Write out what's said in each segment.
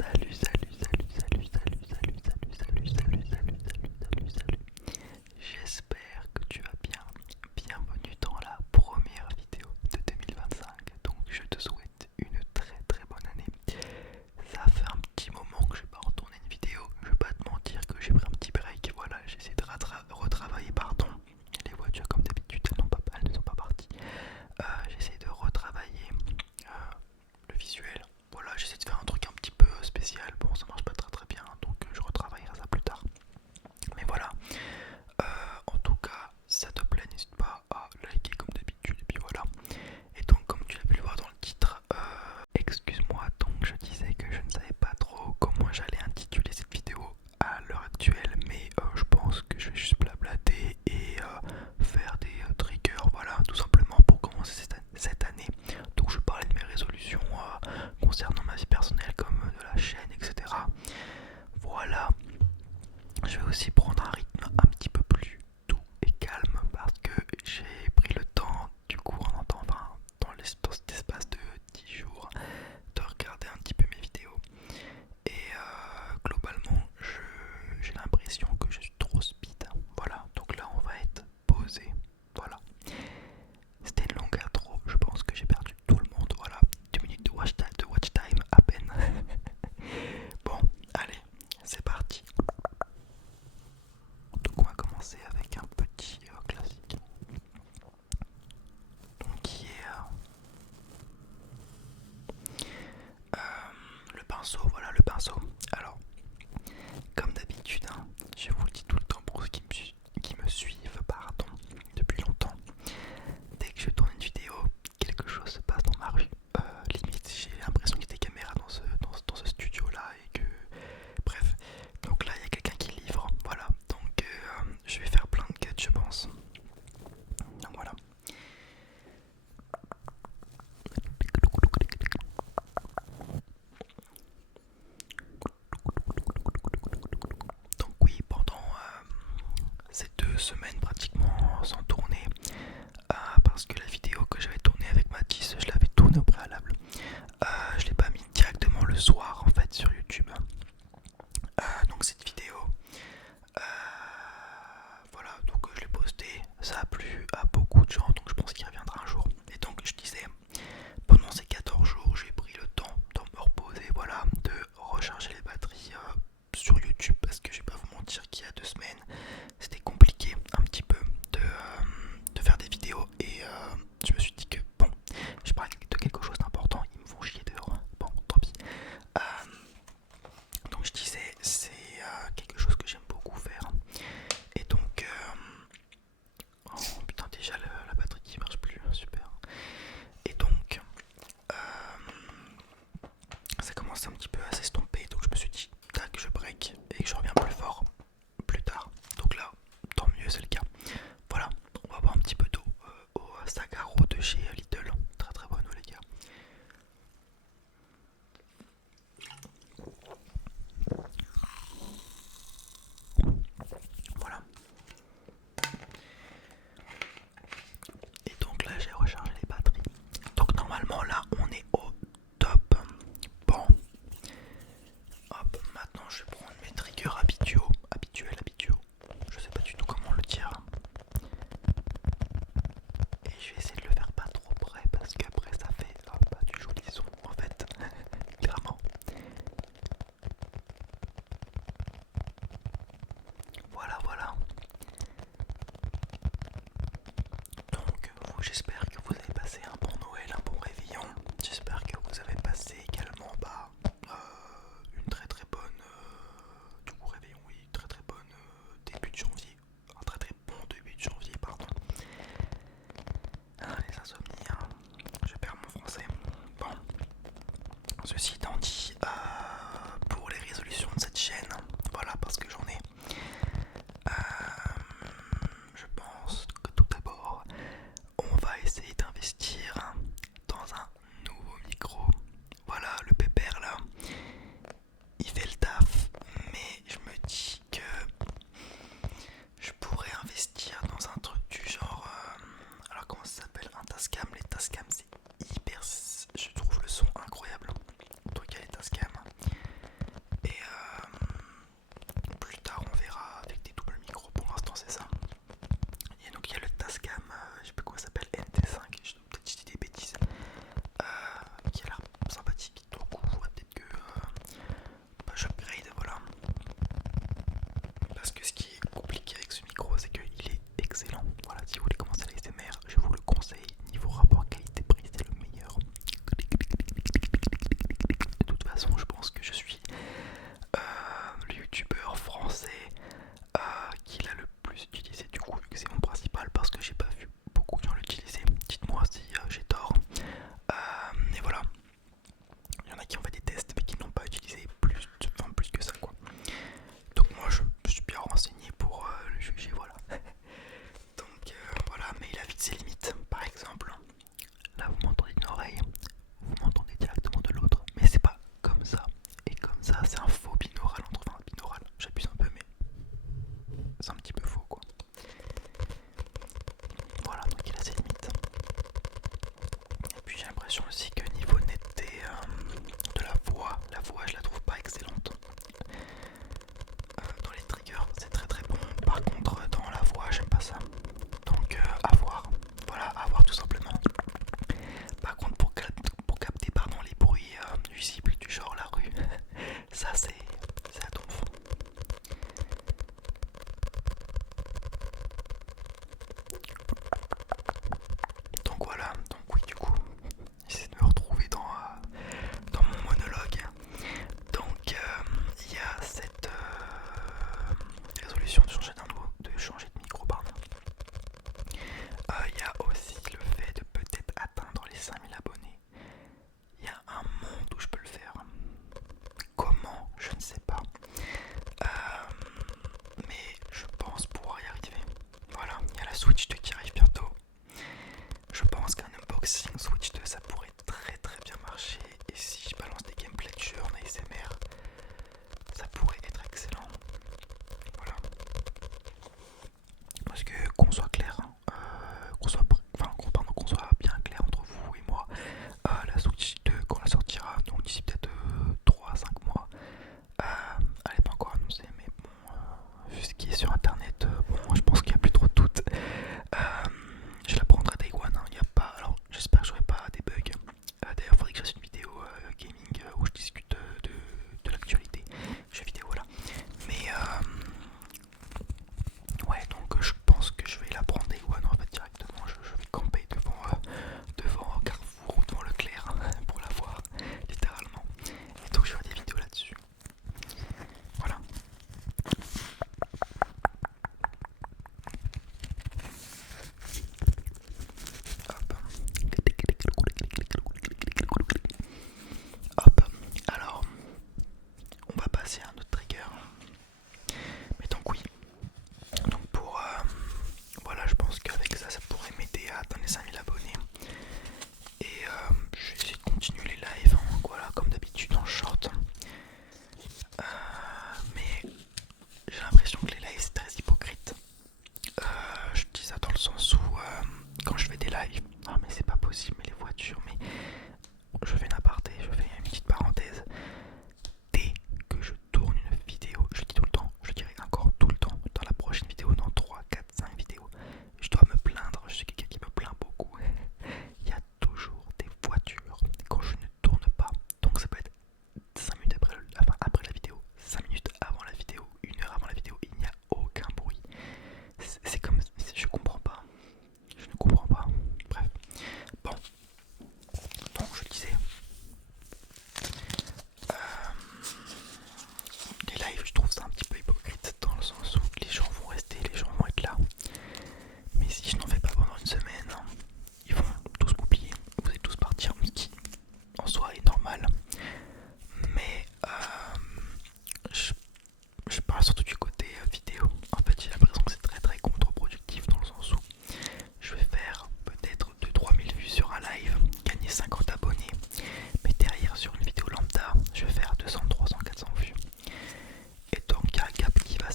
Salut, salut, salut, salut, salut, salut, salut, salut, salut, salut, salut, salut, salut. J'espère que tu vas bien. Bienvenue dans la première vidéo de 2025. Donc je te souhaite une très très bonne année. Ça fait un petit moment que je n'ai pas retourné une vidéo. Je vais pas te mentir que j'ai pris un petit break. Voilà, j'ai essayé de retravailler, pardon. Les voitures comme d'habitude, elles ne sont pas parties. J'ai essayé de retravailler le visuel. Voilà, j'essaie de faire un truc un petit peu spécial. Bon, ça marche pas très très bien, donc je retravaillerai ça plus tard. Mais voilà, en tout cas, si ça te plaît, n'hésite pas à liker comme d'habitude. Et puis voilà. Et donc, comme tu l'as pu le voir dans le titre, excuse-moi, donc je disais que je ne savais pas trop comment j'allais intituler cette vidéo à l'heure actuelle, mais je pense que je vais juste blablater et faire des triggers, voilà, tout simplement pour commencer cette année. Donc je parlais de mes résolutions concernant ma vie personnelle comme de la chaîne, etc. Voilà, je vais aussi prendre un rythme un petit peu plus doux et calme parce que j'ai pris le temps, du coup, dans cet espace de 10 jours, de regarder un petit peu mes vidéos. Et globalement, j'ai l'impression que je suis trop speed. Voilà, donc là on va être posé. Voilà. C'était une longue intro, je pense que j'ai perdu tout le monde. Voilà, 2 minutes de watch time à peine. Bon, allez, c'est parti. Donc on va commencer avec un petit classique. Donc qui est le pinceau, voilà le pinceau. Alors, comme d'habitude, hein, je vous le dis tout le temps pour ceux qui me suivent, pardon, depuis longtemps. Dès que je tourne une vidéo, quelque chose se passe dans ma rue. Limite, j'ai l'impression qu'il y a des caméras dans ce studio là et que. Bref, donc là il y a quelqu'un qui livre. Voilà, donc je vais faire plein de quêtes, je pense. Donc voilà. Donc oui, pendant ces 2 semaines pratiquement sans tourner, parce que la vidéo que j'avais tournée avec Mathis, je l'avais tournée au préalable. Je l'ai pas mis directement le soir en fait sur YouTube. Donc cette vidéo, voilà, donc je l'ai postée, ça a plu à beaucoup de gens, donc je pense qu'il reviendra un jour. Et donc je disais, pendant ces 14 jours, j'ai pris le temps de me reposer, voilà, de recharger les batteries sur YouTube, parce que je vais pas vous mentir qu'il y a 2 semaines, c'était compliqué un petit peu de faire des vidéos et je me suis dit que bon, je parle de quelque chose d'important, ils me font chier dehors, bon, tant pis. Donc je disais, c'est quelque chose que j'aime beaucoup faire. Et donc, oh putain, déjà la batterie qui marche plus, super. Et donc, ça commence un petit peu à s'estomper, donc je me suis dit, tac, je break et que je reviens plus fort plus tard. Donc là, tant mieux, c'est le cas. Voilà, on va boire un petit peu d'eau au Sagaro de chez Lidl. Très très bonne eau, les gars. Voilà. Et donc là, j'ai rechargé les batteries. Donc normalement, là, on est au top. Bon. Hop, maintenant, je vais prendre mes triggers habituels. Je sais pas du tout comment le dire. Et je vais essayer de le faire pas trop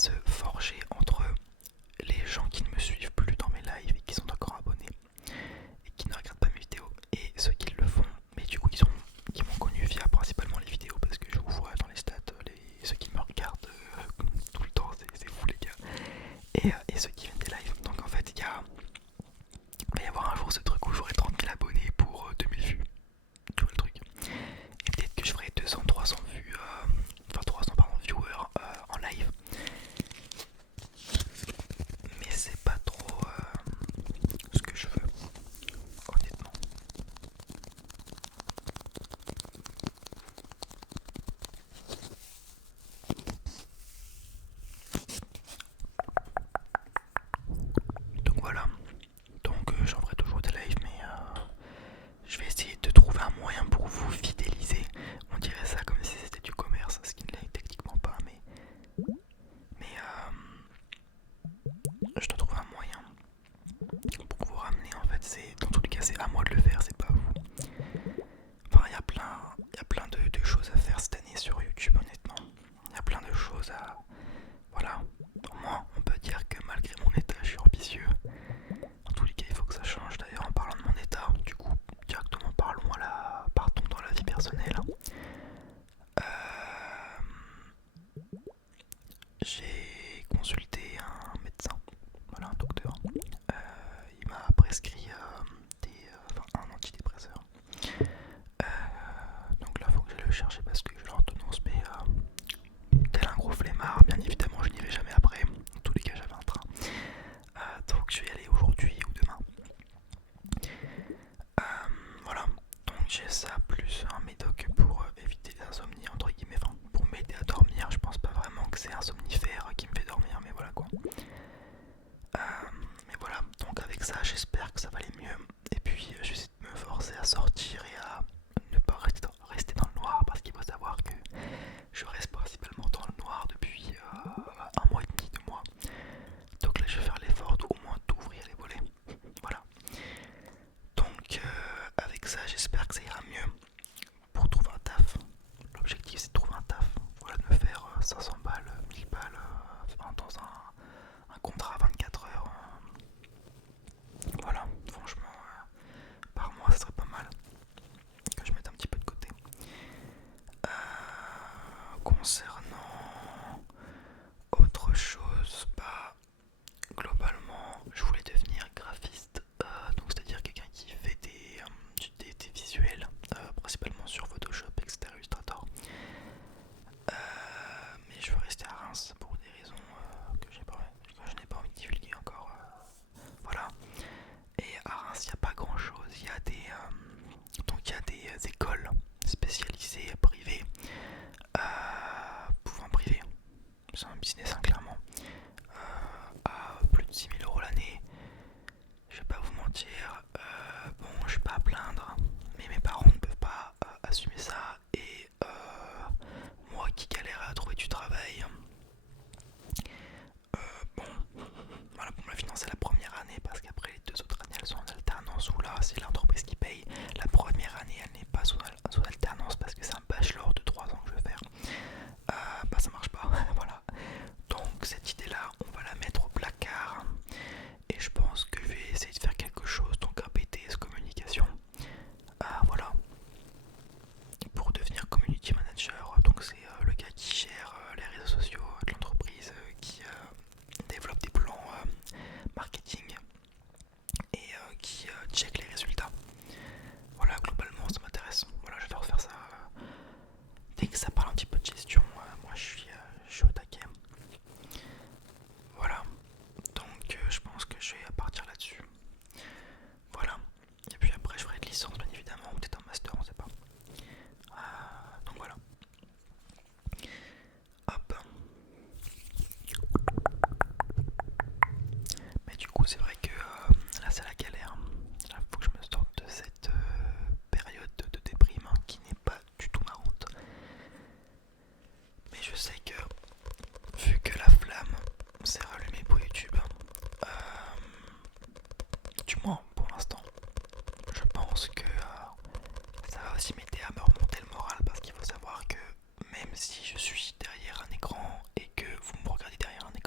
se forger entre les gens qui ne me suivent plus dans mes lives et qui sont encore abonnés et qui ne regardent pas mes vidéos et ceux qui le font mais du coup qui m'ont connu via principalement les vidéos parce que je vous vois dans les stats ceux qui me regardent tout le temps, c'est fou les gars, et ceux qui viennent des lives. Donc en fait il va y avoir un jour ce truc où j'aurai 30 000 abonnés pour 2000 vues, tu vois le truc, et peut-être que je ferai 200-300 vues, enfin 300 pardon, viewers en live, mais c'est pas trop ce que je veux honnêtement. Donc voilà, donc j'en ferai toujours des lives, mais je vais essayer de trouver un moyen pour vous fidéliser. On dirait ça comme si c'était du commerce, ce qui ne l'est techniquement pas, mais je dois trouver un moyen pour vous ramener. En fait, dans tous les cas, c'est à moi de le faire, c'est pas à vous. Enfin, il y a plein de choses à faire cette année sur YouTube, honnêtement. Il y a plein de choses à... Voilà, au moins on peut dire que malgré mon état, je suis ambitieux. En tous les cas, il faut que ça change. D'ailleurs, en parlant de mon état, du coup, directement partons dans la vie personnelle. J'ai consulté un médecin, voilà, un docteur. Il m'a prescrit un antidépresseur. Donc là, il faut que j'aille le chercher parce que je l'ordonnance, mais tel un gros flemmard, bien évidemment, je n'y vais jamais après. En tous les cas, j'avais un train. Donc je vais y aller aujourd'hui ou demain. Voilà, donc j'ai ça plus un médoc pour éviter les insomnies entre guillemets, enfin pour m'aider à dormir. Je pense pas vraiment que c'est un somnifère qui me fait dormir, mais voilà quoi. Mais voilà, donc avec ça j'espère que ça va aller mieux. Et puis je vais essayer de me forcer à sortir et à ne pas rester dans le noir, parce qu'il faut savoir que je reste principalement dans le noir depuis un mois et demi, 2 mois. Donc là je vais faire l'effort au moins d'ouvrir les volets. Voilà. Donc avec ça j'espère que ça ira mieux pour trouver un taf. L'objectif c'est de trouver un taf. Voilà, de me faire 500 balles, 1000 balles dans un contrat à 24 heures. Voilà, franchement par mois ça serait pas mal que je mette un petit peu de côté. Concernant autre chose, bah globalement je voulais devenir graphiste, donc c'est-à-dire quelqu'un qui fait des visuels, principalement sur Photoshop, etc., Illustrator. Mais je veux rester à Reims pour des raisons que je n'ai pas envie de divulguer encore. Voilà. Et à Reims, il n'y a pas grand chose. Il y a des écoles spécialisées privées, pouvant privé, c'est un business hein, clairement, à plus de 6 000 € l'année. Je vais pas vous mentir, bon je suis pas à plaindre, mais mes parents ne peuvent pas assumer ça, et moi qui galère à trouver du travail, bon voilà, pour me financer la première année, parce qu'après les 2 autres années elles sont en alternance, où là c'est l'entreprise qui paye. La première année elle n'est pas sous alternance parce que c'est un bachelor de 3 ans que je veux faire. Bah ça marche pas, voilà. Donc cette idée là on va la mettre au placard, et je pense que je vais essayer de faire quelque chose, donc un BTS communication, voilà, pour devenir community manager. Donc c'est le gars qui gère les réseaux sociaux de l'entreprise, qui développe des plans marketing et qui check les résultats. Voilà, globalement ça m'intéresse. Voilà, je vais refaire ça dès que ça parle un petit peu de gestion. Moi je suis au taquet. Voilà, donc je pense que je vais partir là-dessus. Voilà, et puis après je ferai de licence bien évidemment, ou peut-être un master, on sait pas. Donc voilà. Hop. Mais du coup c'est vrai que là c'est la galère. Là faut que je me sorte de cette période de déprime qui n'est pas du tout marrante. Mais je sais que vu que la flamme s'est rallumée pour YouTube, du moins pour l'instant, je pense que ça va aussi m'aider à me remonter le moral, parce qu'il faut savoir que même si je suis derrière un écran et que vous me regardez derrière un écran,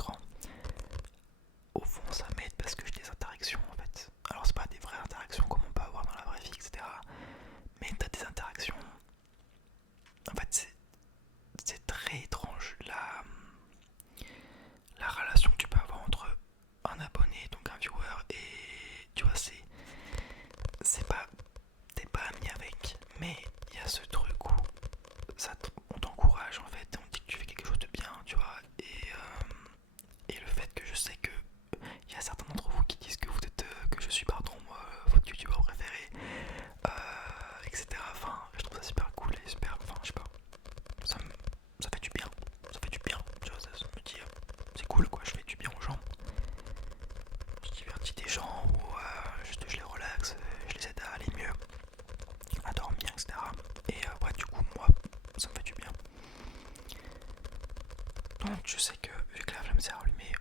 contre, je sais que vu que la flamme s'est rallumée,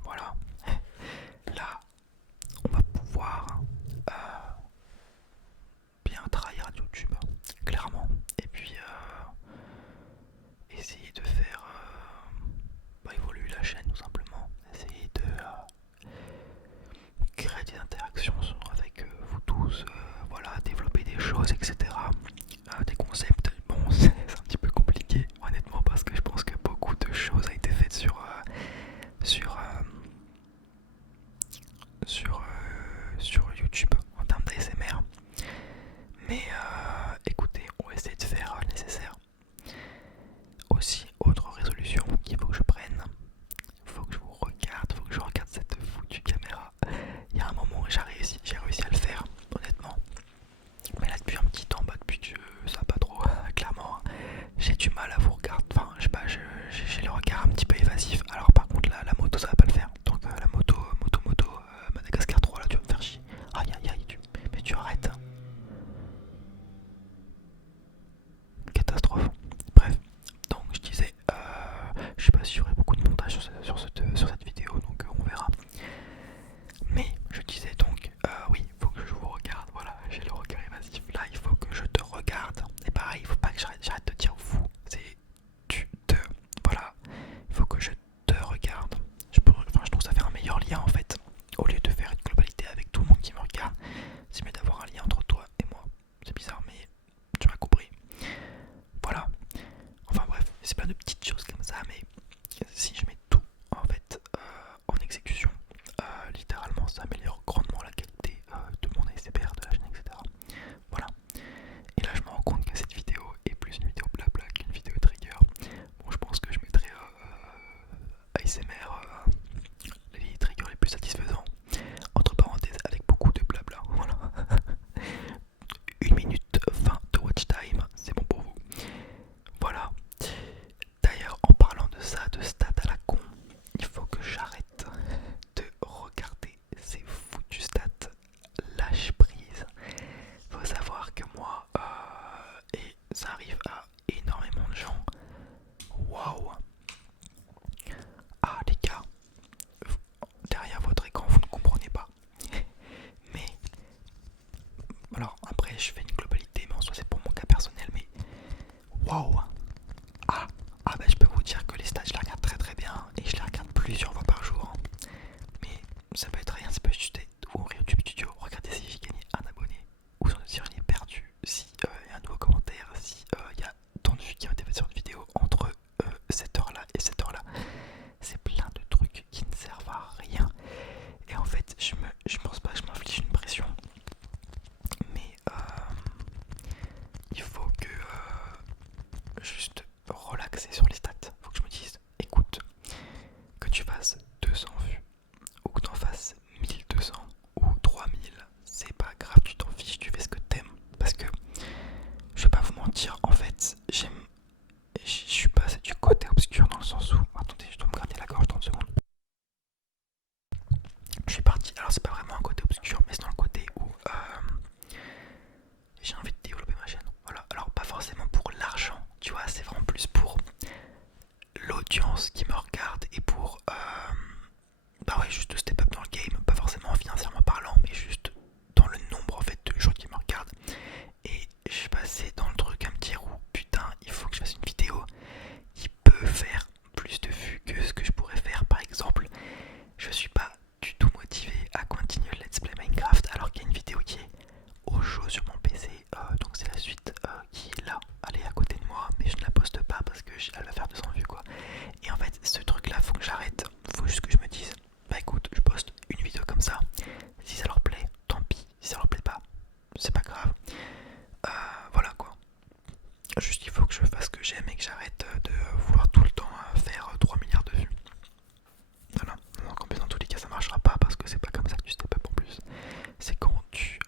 voilà, là, on va pouvoir bien trahir YouTube, clairement. Et puis essayer de faire évoluer la chaîne tout simplement. Essayer de créer des interactions avec vous tous, voilà, développer des choses, etc. Des concepts. Bon, c'est un petit peu compliqué, honnêtement, parce que je pense que beaucoup de choses ont été faites sur YouTube en termes d'ASMR. Mais écoutez, on va essayer de faire le nécessaire. Aussi, autre résolution qu'il faut que je prenne, faut que je vous regarde, faut que je regarde cette foutue caméra. Il y a un moment j'ai réussi à le faire, honnêtement. Mais là depuis un petit temps, depuis que ça va pas trop, clairement, j'ai du mal à vous regarder. Enfin, je sais pas, j'ai le regard un petit peu évasif. Alors par contre la moto ça va pas le faire. Donc la moto, Madagascar 3 là tu vas me faire chier. Aïe aïe aïe, mais tu arrêtes. Catastrophe. Bref, donc je disais, je sais pas s'il y aurait beaucoup de montage sur cette vidéo, donc on verra. Mais je disais donc, oui, il faut que je vous regarde, voilà, j'ai le regard évasif. Là, il faut que je te regarde. Et pareil, il faut pas que j'arrête de dire vous, c'est tu te. Voilà, il faut que je te regarde. Je trouve que ça fait un meilleur lien en fait. Au lieu de faire une globalité avec tout le monde qui me regarde, c'est mieux d'avoir un lien entre toi et moi. C'est bizarre, mais tu m'as compris. Voilà. Enfin bref, c'est plein de petites choses comme ça, mais si je mets tout en fait en exécution, littéralement ça améliore grandement la qualité de mon ASMR, de la chaîne, etc. Voilà. Et là je me rends compte que cette vidéo est plus une vidéo blabla qu'une vidéo trigger. Bon, je pense que je mettrai ASMR les triggers les plus satisfaisants, entre parenthèses avec beaucoup de blabla. Voilà. 1 minute 20 de watch time, c'est bon pour vous. Voilà. D'ailleurs, en parlant de ça, de stats à la con, il faut que j'arrête de regarder ces foutues stats. Lâche prise. Faut savoir que moi, et ça arrive à énormément de gens. Waouh! Ah les gars, derrière votre écran, vous ne comprenez pas. Mais alors après, je fais une globalité, mais en soi c'est pour mon cas personnel. Mais waouh! Bah je peux vous dire que les stats je les regarde très très bien et je les regarde plusieurs fois par jour. Mais ça peut être rien, ça peut être juste ouvrir YouTube Studio, regarder si j'ai gagné un abonné ou si j'en ai perdu, si il y a un nouveau commentaire, si il y a tant de vues qui ont été faites sur une vidéo entre cette heure là et cette heure là. C'est plein de trucs qui ne servent à rien. Et en fait je pense pas que je m'inflige une pression. Mais il faut que juste relaxer sur les stats. Faut que je me dise, écoute, que tu fasses 200 vues ou que tu en fasses 1200 ou 3000, c'est pas grave, tu t'en fiches, tu fais ce que t'aimes. Parce que je vais pas vous mentir, en fait, je suis passé du côté obscur dans le sens où, attendez, je dois me gratter la gorge 30 secondes. Je suis parti, alors c'est pas vraiment un côté obscur, mais c'est dans le côté où j'ai envie de développer ma chaîne. Voilà, alors pas forcément pour l'argent, tu vois, c'est vraiment plus pour l'audience qui me regarde et pour bah ouais, juste step up dans le game, pas forcément financièrement parlant, mais juste dans le nombre en fait de gens qui me regardent. Et je suis passé dans le truc à me dire, oh putain, il faut que je fasse une vidéo qui peut faire plus de vues que ce que je pourrais faire. Par exemple, je suis pas du tout motivé à continuer le Let's Play Minecraft alors qu'il y a une vidéo qui est au chaud sur mon PC. Donc c'est la suite qui est là, elle est à côté de moi, mais je ne la poste pas parce que elle va faire 200 vues quoi. Et en fait, ce truc là, faut que j'arrête. Faut juste que je me dise, bah écoute, je poste une vidéo comme ça. Si ça leur plaît, tant pis. Si ça leur plaît pas, c'est pas grave. Voilà quoi. Juste il faut que je fasse ce que j'aime et que j'arrête de vouloir tout le temps faire 3 milliards de vues. Voilà. Donc en plus dans tous les cas ça marchera pas parce que c'est pas comme ça que tu step up en plus. C'est quand tu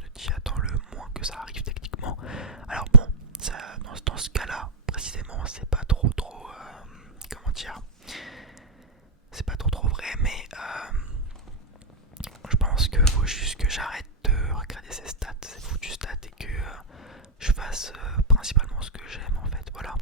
ne t'y attends le moins que ça arrive techniquement. Alors bon, ça, dans ce cas-là, précisément, c'est pas trop comment dire, c'est pas trop vrai, mais je pense qu'il faut juste que j'arrête de regarder ces stats, ces foutues stats, et que je fasse principalement ce que j'aime en fait. Voilà.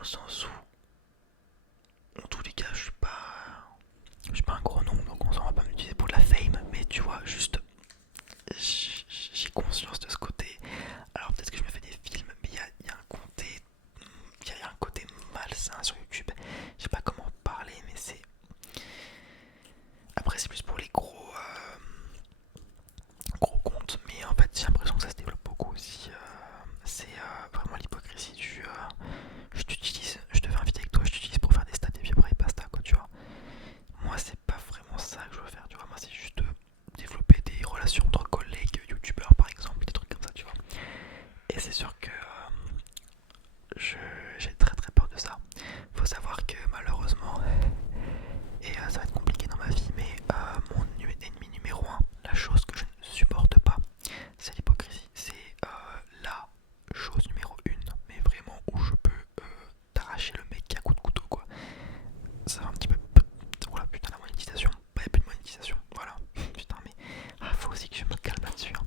le sens où, en tous les cas, je suis pas un gros nom, donc on va pas m'utiliser pour de la fame, mais tu vois, juste, j'ai conscience de ce côté. Alors peut-être que je me fais des films, mais il y a un côté malsain sur YouTube. Je sais pas comment parler, mais c'est. Après, c'est plus pour les gros comptes, mais en fait, j'ai l'impression que ça se développe beaucoup aussi. C'est vraiment l'hypocrisie du je t'utilise, je te fais inviter avec toi, je t'utilise pour faire des stats et puis après basta quoi, tu vois. Moi, c'est pas vraiment ça que je veux faire, tu vois. Moi, c'est juste développer des relations entre collègues, youtubeurs par exemple, des trucs comme ça, tu vois. Et c'est sûr que j'ai très très peur de ça. Faut savoir que malheureusement, et ça va être compliqué dans ma vie, mais mon ennemi numéro un, la chose que je ne supporte pas, c'est l'hypocrisie. C'est la chose numéro une, mais vraiment où je peux t'arracher le mec à coup de couteau quoi. Ça va un petit peu. Voilà, putain, la monétisation. Bah, y'a plus de monétisation, voilà. Putain, mais faut aussi que je me calme là-dessus. Hein.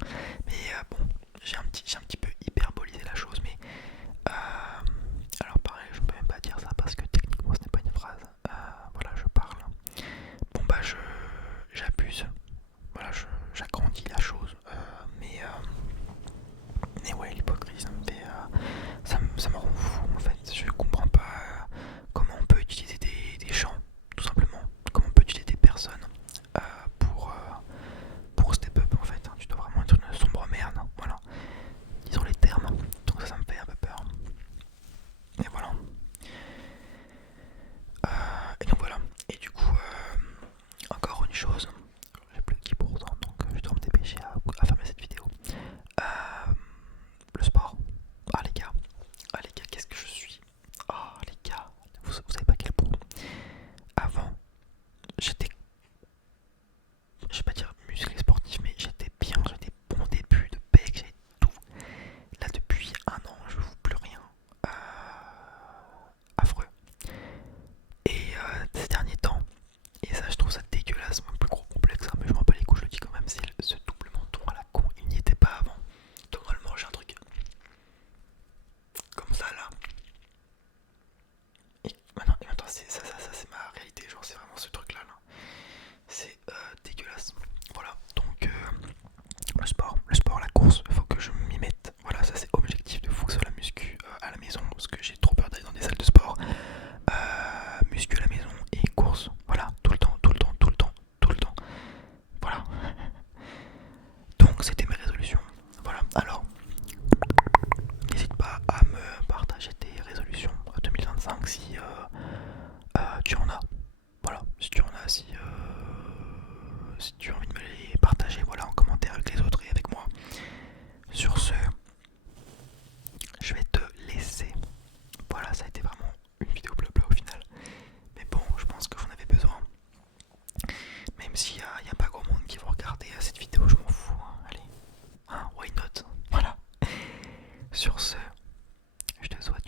Mais bon, j'ai un petit peu hyperbolisé la chose, mais alors pareil, je peux même pas dire ça parce que techniquement ce n'est pas une phrase. Voilà, je parle. Bon bah j'abuse. Voilà, j'agrandis la chose. Mais ouais, l'hypocrisie, ça me rend fou en fait. Je comprends pas comment on peut utiliser des gens, tout simplement. Comment on peut utiliser des personnes euh, pour, euh, pour step up en fait. Hein. Tu dois vraiment être une sombre merde. Hein. Voilà, disons les termes. Donc ça me fait un peu peur. Et voilà. Et donc voilà. Et du coup, encore une chose. J'ai plus de 10%, donc je dois me dépêcher à fermer cette vidéo. Le sport. Ah les gars, qu'est-ce que je suis. Ah les gars, vous savez pas quel point. Avant, j'étais, je vais pas dire musclé sportif, mais j'étais bien, j'ai des bons débuts de pec, j'ai tout. Là depuis un an, je ne fous plus rien. Affreux. Et ces derniers temps, et ça je trouve ça dégueulasse, mon plus gros complexe, hein, mais je m'en bats les couilles, je le dis quand même, c'est ce double menton à la con, il n'y était pas avant. Donc normalement j'ai un truc comme ça là. Et maintenant ça c'est ma réalité, genre c'est vraiment ce truc là. C'est dégueulasse. Voilà, donc le sport, la course, il faut que je m'y mette. Voilà, ça c'est objectif de fou que ce soit la muscu à la maison, parce que j'ai trop peur d'aller dans des salles de sport. Muscu à la maison et course, voilà, tout le temps, tout le temps, tout le temps, tout le temps. Voilà. Donc c'était mes résolutions. Voilà, alors n'hésite pas à me partager tes résolutions 2025 si tu en as. Voilà, si tu en as, si tu as envie de me les partager, voilà, en commentaire avec les autres et avec moi. Sur ce, je vais te laisser. Voilà, ça a été vraiment une vidéo blabla au final. Mais bon, je pense que j'en avais besoin. Même s'il n'y a pas grand monde qui va regarder cette vidéo, je m'en fous. Hein. Allez, hein, why not? Voilà. Sur ce, je te souhaite